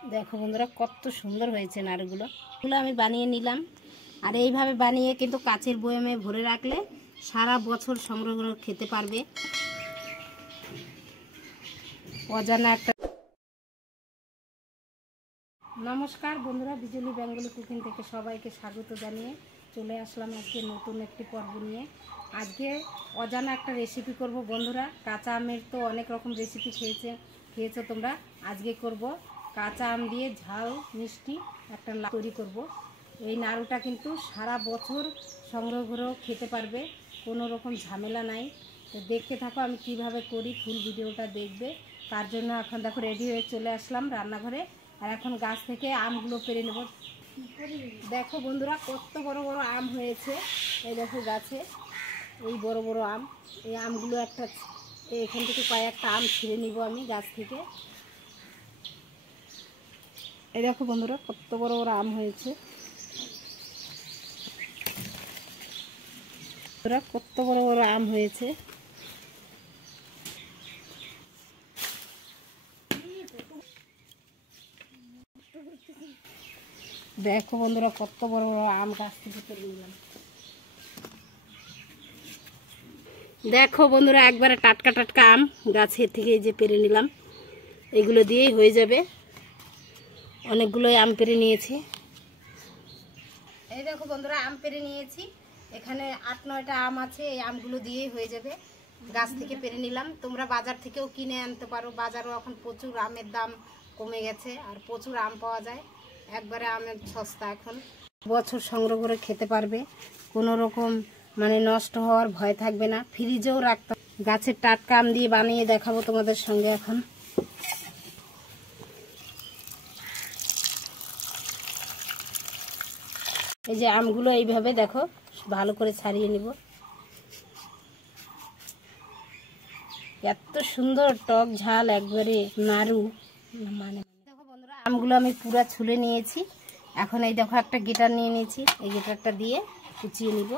দেখো বন্ধুরা কত সুন্দর হয়েছে নাড়ুগুলো। এগুলো আমি বানিয়ে নিলাম। আর এইভাবে বানিয়ে কিন্তু কাচের বয়ামে ভরে রাখলে সারা বছর সংগ্রহ করে খেতে পারবে। অজানা একটা। নমস্কার বন্ধুরা, বিজলি বেঙ্গলি কুকিং থেকে সবাইকে স্বাগত জানিয়ে চলে আসলাম আজকে নতুন একটি পর্ব নিয়ে। আজকে অজানা একটা রেসিপি করব বন্ধুরা। কাঁচা আমের তো অনেক রকম রেসিপি খেয়েছো তোমরা। আজকে করব কাঁচা আম দিয়ে ঝাল মিষ্টি একটা তৈরি করব। এই নাড়ুটা কিন্তু সারা বছর সংগ্রহ করেও খেতে পারবে, কোনো রকম ঝামেলা নাই। তো দেখতে থাকো আমি কিভাবে করি, ফুল ভিডিওটা দেখবে। তার জন্য এখন দেখো রেডি হয়ে চলে আসলাম রান্নাঘরে। আর এখন গাছ থেকে আমগুলো পেড়ে নেব। দেখো বন্ধুরা কত বড় বড় আম হয়েছে। এই দেখো গাছে এই বড় বড় আম। এই আমগুলো এখান থেকে কয়েকটা আম ছিঁড়ে নিব আমি গাছ থেকে। এই দেখো বন্ধুরা কত বড় বড় আম হয়েছে। কত বড় বড় আম হয়েছে। দেখো বন্ধুরা কত বড় বড় আম গাছ থেকে পেড়ে নিলাম। দেখো বন্ধুরা একবারে টাটকা টাটকা আম গাছের থেকে যে পেড়ে নিলাম। এগুলো দিয়েই হয়ে যাবে। অনেকগুলোই আম পেড়ে নিয়েছি। এই দেখো বন্ধুরা আম পেড়ে নিয়েছি। এখানে 8-9টা আম আছে। এই আমগুলো দিয়েই হয়ে যাবে। গাছ থেকে পেড়ে নিলাম। তোমরা বাজার থেকেও কিনে আনতে পারো। বাজারও এখন প্রচুর আমের দাম কমে গেছে আর প্রচুর আম পাওয়া যায়। একবারে আমের সস্তা এখন। বছর সংগ্রহ করে খেতে পারবে, কোনো রকম নষ্ট হওয়ার ভয় থাকবে না। ফ্রিজেও রাখতে। গাছের টাটকা আম দিয়ে বানিয়ে দেখাবো তোমাদের সঙ্গে এখন। এই যে আমগুলো এইভাবে দেখো ভালো করে ছাড়িয়ে নিব। এত সুন্দর টক ঝাল একবারে নাড়ু। দেখো বন্ধুরা আমগুলো আমি পুরো ছুলে নিয়েছি। এখন এই দেখো একটা গিটার নিয়ে নিয়েছি। এই গিটারটা দিয়ে কুচিয়ে নিব।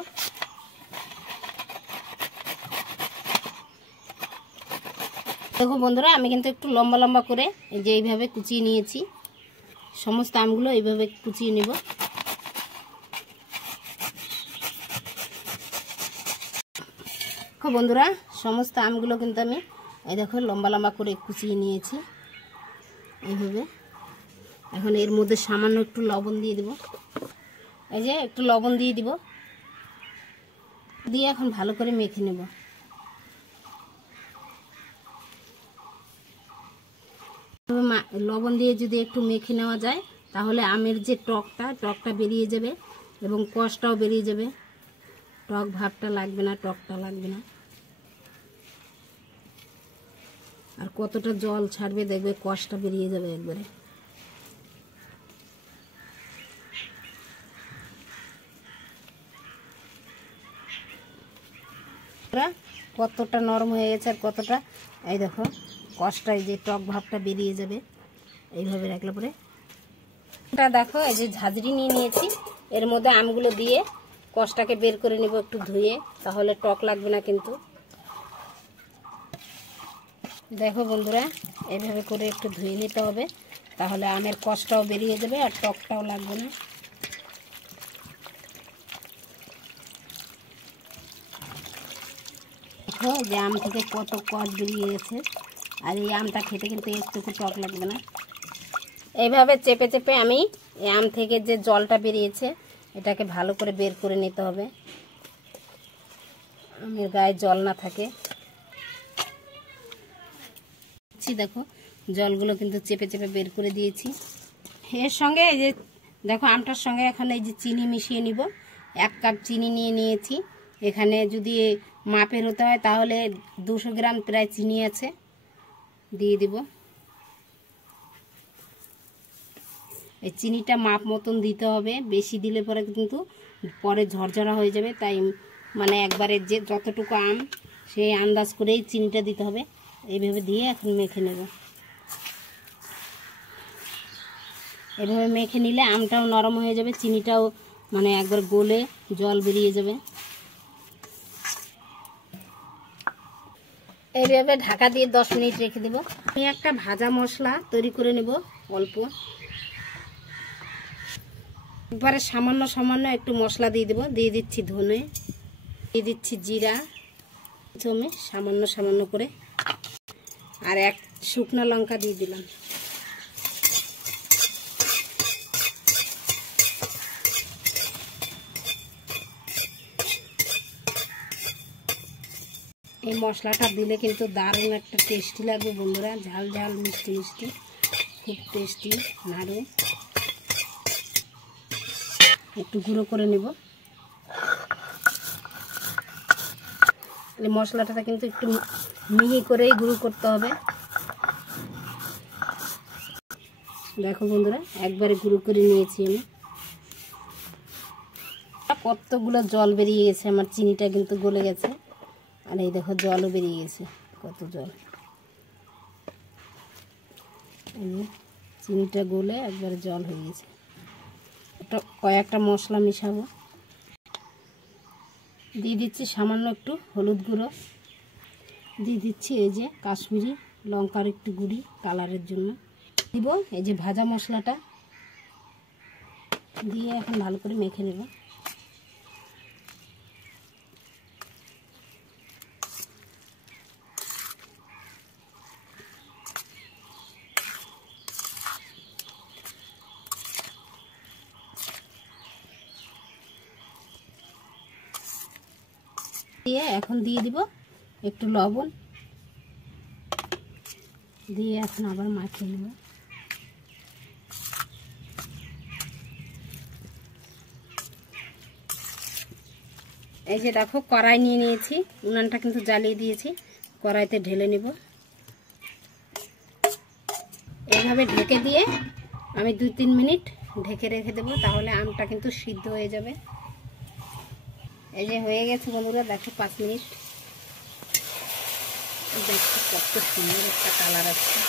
দেখো বন্ধুরা আমি কিন্তু একটু লম্বা লম্বা করে এই যে এইভাবে কুচিয়ে নিয়েছি। সমস্ত আমগুলো এইভাবে কুচিয়ে নিব। দেখো বন্ধুরা সমস্ত আমগুলো কিন্তু আমি এই দেখো লম্বা লম্বা করে কুচিয়ে নিয়েছি এইভাবে। এখন এর মধ্যে সামান্য একটু লবণ দিয়ে দিব। এই যে একটু লবণ দিয়ে দিব, দিয়ে এখন ভালো করে মেখে নেব। লবণ দিয়ে যদি একটু মেখে নেওয়া যায় তাহলে আমের যে টকটা বেরিয়ে যাবে এবং কষটাও বেরিয়ে যাবে। টক ভাবটা লাগবে না, টকটা লাগবে না। আর কতটা জল ছাড়বে দেখবে, কষটা বেরিয়ে যাবে একবারে। কতটা নরম হয়ে গেছে আর কতটা এই দেখো কষটা, এই যে টক ভাবটা বেরিয়ে যাবে এইভাবে রাখলে পরে। এটা দেখো এই যে ঝাঁঝরি নিয়ে নিয়েছি। এর মধ্যে আমগুলো দিয়ে কষটাকে বের করে নিব একটু ধুয়ে, তাহলে টক লাগবে না কিন্তু। দেখো বন্ধুরা এইভাবে করে একটু ধুয়ে নিতে হবে, তাহলে আমের কষটাও বেরিয়ে যাবে আর টকটাও লাগবে না। দেখো যে আম থেকে কত কষ বেরিয়ে গেছে। আর এই আমটা খেতে কিন্তু একটুকু টক লাগবে না। এইভাবে চেপে চেপে আমি এই আম থেকে যে জলটা বেরিয়েছে এটাকে ভালো করে বের করে নিতে হবে, আমের গায়ে জল না থাকে। দেখো জলগুলো কিন্তু চেপে চেপে বের করে দিয়েছি। এর সঙ্গে এই যে দেখো আমটার সঙ্গে এখন এই যে চিনি মিশিয়ে নিব। 1 কাপ চিনি নিয়ে নিয়েছি। এখানে যদি মাপের হতে হয় তাহলে 200 গ্রাম প্রায় চিনি আছে, দিয়ে দিব। এই চিনিটা মাপ মতন দিতে হবে, বেশি দিলে পরে কিন্তু পরে ঝরঝরা হয়ে যাবে। তাই একবারে যে যতটুকু আম সেই আন্দাজ করেই চিনিটা দিতে হবে। এইভাবে দিয়ে এখন মেখে নেব। এভাবে মেখে নিলে আমটাও নরম হয়ে যাবে, চিনিটাও একবার গলে জল বেরিয়ে যাবে। এভাবে ঢাকা দিয়ে 10 মিনিট রেখে দেব। আমি একটা ভাজা মশলা তৈরি করে নেব অল্প। একবারে সামান্য সামান্য একটু মশলা দিয়ে দেব। দিয়ে দিচ্ছি ধনে, দিয়ে দিচ্ছি জিরা, জমে সামান্য সামান্য করে, আর এক শুকনো লঙ্কা দিয়ে দিলাম। এই মশলাটা দিলে কিন্তু দারুণ একটা টেস্টি লাগবে বন্ধুরা, ঝাল ঝাল মিষ্টি মিষ্টি, খুব টেস্টি নাড়ু। একটু গুঁড়ো করে নেব। এই মশলাটা কিন্তু একটু মিহি করেই গুঁড়ো করতে হবে। দেখো বন্ধুরা, একবারে গুঁড়ো করে নিয়েছি আমি। কতগুলো জল বেরিয়ে গেছে, আমার চিনিটা কিন্তু গলে গেছে। আর এই দেখো জলও বেরিয়ে গেছে, কত জল। চিনিটা গলে একবারে জল হয়ে গেছে। কয়েকটা মশলা মিশাবো। দিয়ে দিচ্ছি সামান্য একটু হলুদ গুঁড়ো, দিয়ে দিচ্ছি এই যে কাশ্মীরি লঙ্কার একটু গুঁড়ি কালারের জন্য দিব। এই যে ভাজা মশলাটা দিয়ে এখন ভালো করে মেখে নেব। দিয়ে এখন দিয়ে দিব একটু লবণ, দিয়ে এখন আবার মাখিয়ে নেব। এই যে দেখো কড়াই নিয়ে নিয়েছি, উনানটা কিন্তু জ্বালিয়ে দিয়েছি। কড়াইতে ঢেলে নেব। এইভাবে ঢেকে দিয়ে আমি 2-3 মিনিট ঢেকে রেখে দেবো, তাহলে আমটা কিন্তু সিদ্ধ হয়ে যাবে। এই যে হয়ে গেছে বন্ধুরা, দেখো 5 মিনিট। দেখো কত সুন্দর একটা কালার আসছে,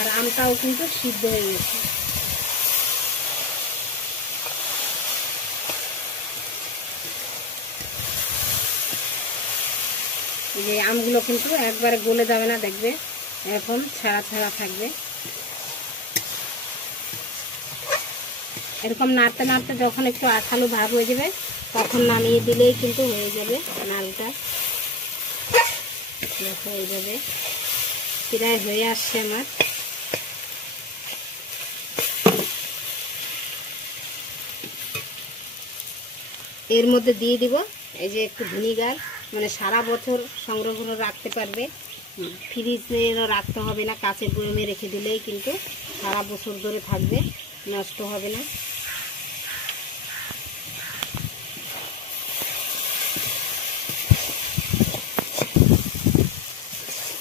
আর আমটাও কিন্তু সিদ্ধ হয়ে গেছে। যে আমগুলো কিন্তু একবারে গলে যাবে না, দেখবে এরকম ছাড়া ছাড়া থাকবে। এরকম নাড়তে নাড়তে যখন একটু আঠালো ভাব হয়ে যাবে, তখন নামিয়ে দিলেই কিন্তু হয়ে যাবে নাড়ুটা। দেখো এইভাবে প্রায় হয়ে আসছে আমার। এর মধ্যে দিয়ে দিব এই যে একটু ভিনিগার, মানে সারা বছর সংগ্রহ করে রাখতে পারবে। ফ্রিজে রাখতে হবে না, কাঁচের বয়মে রেখে দিলেই কিন্তু সারা বছর ধরে থাকবে, নষ্ট হবে না।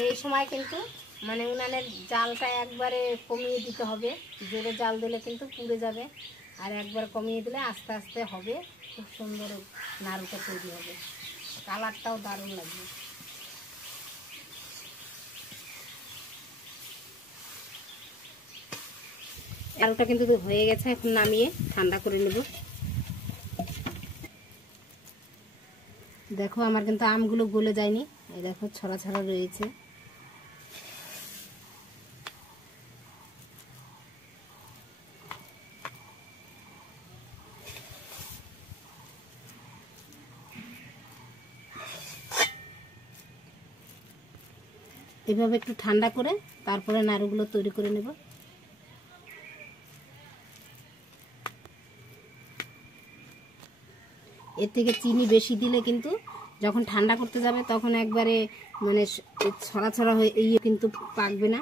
এই সময় কিন্তু মানে উনানের জালটা একবারে কমিয়ে দিতে হবে। জোরে জাল দিলে কিন্তু পুড়ে যাবে, আর একবার কমিয়ে দিলে আস্তে আস্তে হবে, খুব সুন্দর নাড়ুটা তৈরি হবে। কালারটাও দারুণ লাগবে। নাড়ুটা কিন্তু হয়ে গেছে, এখন নামিয়ে ঠান্ডা করে নেব। দেখো আমার কিন্তু আমগুলো গলে যায়নি, এই দেখো ছড়া ছড়া রয়েছে। এভাবে একটু ঠান্ডা করে তারপরে নাড়ুগুলো তৈরি করে নেব। এর থেকে চিনি বেশি দিলে কিন্তু যখন ঠান্ডা করতে যাবে তখন একবারে মানে ছড়া ছড়া হয়ে কিন্তু পাকবে না।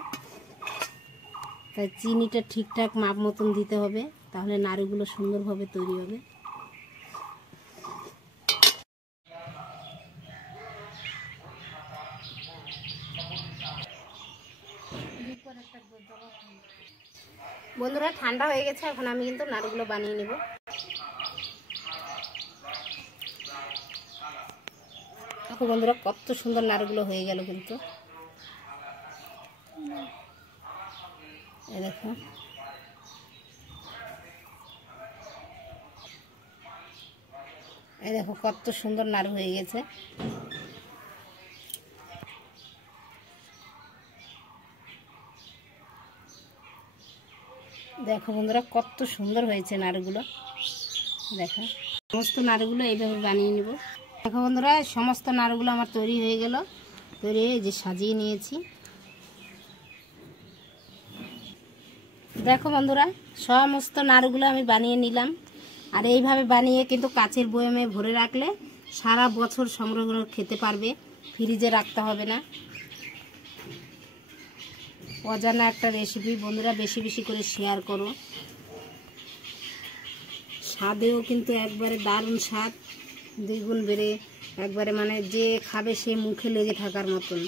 তাই চিনিটা ঠিকঠাক মাপ মতন দিতে হবে, তাহলে নাড়ুগুলো সুন্দরভাবে তৈরি হবে। বন্ধুরা ঠান্ডা হয়ে গেছে, এখন আমি কিন্তু নাড়ুগুলো বানিয়ে নেব। দেখো বন্ধুরা কত সুন্দর নাড়ুগুলো হয়ে গেল কিন্তু। এই দেখো কত সুন্দর নাড়ু হয়ে গেছে। দেখো বন্ধুরা কত সুন্দর হয়েছে নাড়ুগুলো। দেখো সমস্ত নাড়ুগুলো এইভাবে বানিয়ে নিব। দেখো বন্ধুরা সমস্ত নাড়ুগুলো আমার তৈরি হয়ে গেল। তৈরি হয়ে যে সাজিয়ে নিয়েছি। দেখো বন্ধুরা সমস্ত নাড়ুগুলো আমি বানিয়ে নিলাম। আর এইভাবে বানিয়ে কিন্তু কাচের বয়ামে ভরে রাখলে সারা বছর সংগ্রহ করে খেতে পারবে, ফ্রিজে রাখতে হবে না। অজানা একটা রেসিপি বন্ধুরা, বেশি বেশি করে শেয়ার করো। স্বাদেও কিন্তু একবারে দারুণ স্বাদ, দ্বিগুণ বেড়ে একবারে মানে যে খাবে সে মুখে লেগে থাকার মতন।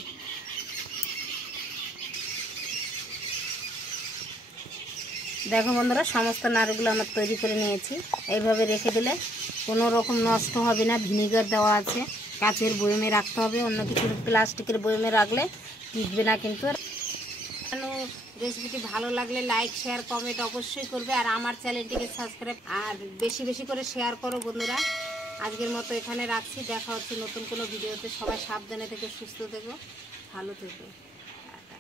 দেখো বন্ধুরা সমস্ত নাড়ুগুলো আমার তৈরি করে নিয়েছি। এইভাবে রেখে দিলে কোনো রকম নষ্ট হবে না। ভিনিগার দেওয়া আছে, কাচের বয়মে রাখতে হবে, অন্য কিছু প্লাস্টিকের বয়মে রাখলে টিকবে না। কিন্তু রেসিপিটি ভালো লাগলে লাইক শেয়ার কমেন্ট অবশ্যই করবে। আর আমার চ্যানেলটিকে সাবস্ক্রাইব আর বেশি বেশি করে শেয়ার করো বন্ধুরা। আজকের মতো এখানে রাখছি। দেখা হচ্ছে নতুন কোনো ভিডিওতে। সবাই সাবধানে থেকো, সুস্থ থেকো, ভালো থেকো।